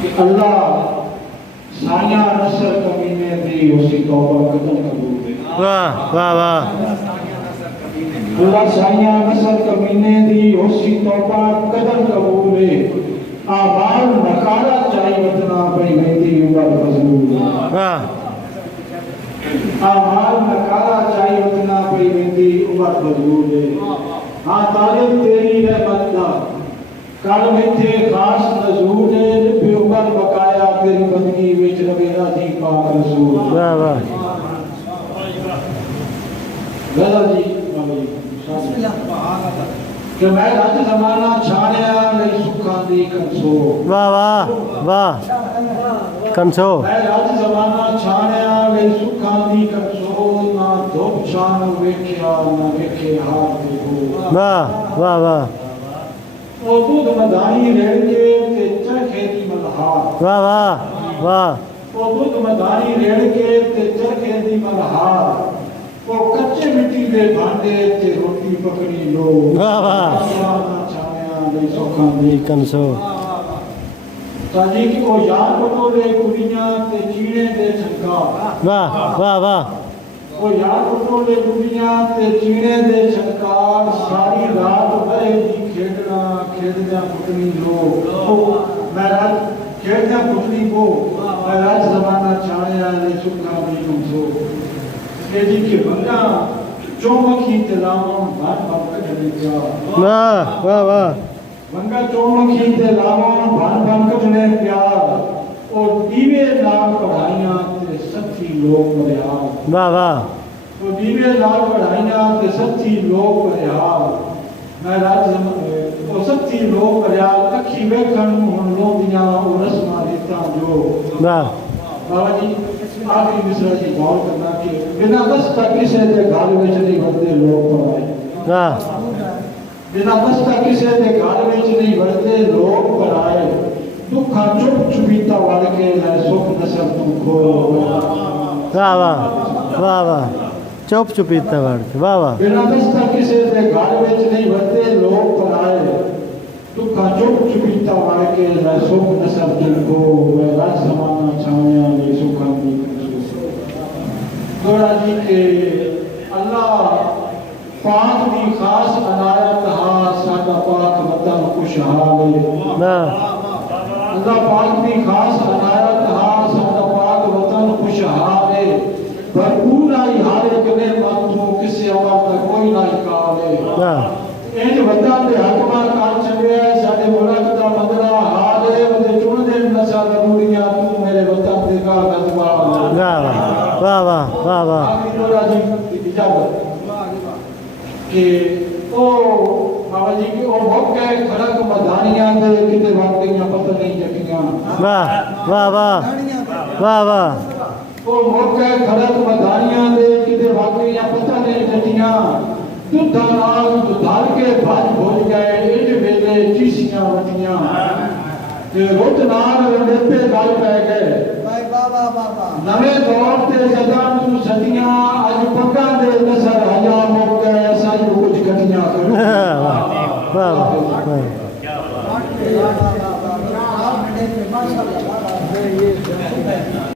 कि अल्लाह साया नसर कमीने दी उसी तौबा कदम कबूल है। वाह वाह वाह। अल्लाह साया नसर कमीने दी उसी तौबा कदम कबूल है। आबाद नकारा चाहिए वतना भाई मेरी उमर फजूल। वाह। आबाद नकारा चाहिए वतना भाई मेरी उमर फजूल है। हाँ तारीफ तेरी रहमत का कल मिथे खास नजूर है। बेउमर बकाया तेरी बंदगी विच नबीरा दी पाक रसूल। वाह वाह। गजल जी कि मैं रज जमाना छाणिया लई सुखां दी कंसो। वाह वाह वाह। कंसो मैं रज जमाना छाणिया लई सुखां दी कंसो। ना धुप छान वेख्या ना वेखे हाथ ते हो। वाह वाह वाह। ओ दूध मदानी रेड़ के ते चरखे दी मल्हार। वाह वाह वाह। ओ दूध मदानी रेड़ के ते चरखे दी मल्हार। ओ कच्चे मिट्टी दे भांडे ते रोटी पकड़ी लो। वाह वाह। छाणिया लई सुखां दी कंसो ताजी की ओ यार बटोले कुड़ियां ते चीणे दे छक्का। वाह वाह वाह। ओ यार बटोले कुड़ियां ते चीणे दे छक्का। सारी रात बहे दी खेडना खेडदा पुतनी लो। ओ मैं रात खेडदा पुतनी को मैं रात जमाना छाणिया ले सुखा दी कंसो। ये जी के बंगा चौमखी तलाम भात भात कटने जा। वाह वाह वाह। वंगा चौमखी ते लावा भान भान कटने प्यार। और दीवे नाल पढ़ाइयां ते सच्ची लोग मरियाल। वाह वाह। तो दीवे नाल पढ़ाइयां ते सच्ची लोग मरियाल। मैं राज ओ सच्ची लोग मरियाल अखी वेखण हुन लोंदियां ओ रस्मां रीतां जो। वाह। बाबा जी आखिरी मिसरा जी गौर करना कि बिना दस्ता किसे दे घर विच नहीं वड़दे लोग पराए। वाह। बिना दस्ता किसे दे घर विच नहीं वड़दे लोग पराए। दुखा चुप चुपीता वड़ के लै सुख नसर तू खो। वाह वाह वाह वाह। चुप चुपीता वड़ के वाह वाह। बिना दस्ता किसे दे घर विच नहीं वड़दे लोग पराए। दुखा चुप चुपीता वड़ के लै सुख नसर तू खो। मैं राज जमाना छाणिया ले सुखां दी कंसो। थोड़ा जी के अल्लाह पाक दी खास अनायत हा साडा पाक वतन खुशहाल है। वाह। अल्लाह पाक दी खास अनायत हा साडा पाक वतन खुशहाल है। भरपूर आई हर एक नेमत तू किसे अमर दा कोई ना इकाल है। वाह। इंज वतन दे हकमा कर छड़िया साडे मुल्क दा मंदरा हाल है। ओदे चुनदे नशा जरूरियां तू मेरे वतन दे का गजबाल। वाह वाह वाह वाह वाह। आखिरी थोड़ा जी इजाजत कि ओ बाबा जी की ओ मौके खड़क मदानियां दे किते वाकईयां पता नहीं जकियां। वाह वाह वाह वाह वाह। ओ मौके खड़क मदानियां दे किते वाकईयां पता नहीं जकियां। दुधा नाल दुधार के भज भुज गए इज वेले चीसियां वटियां। ते रुत नाल रंडेपे गल पै गए। नवे दौर ते जदां तू सदियां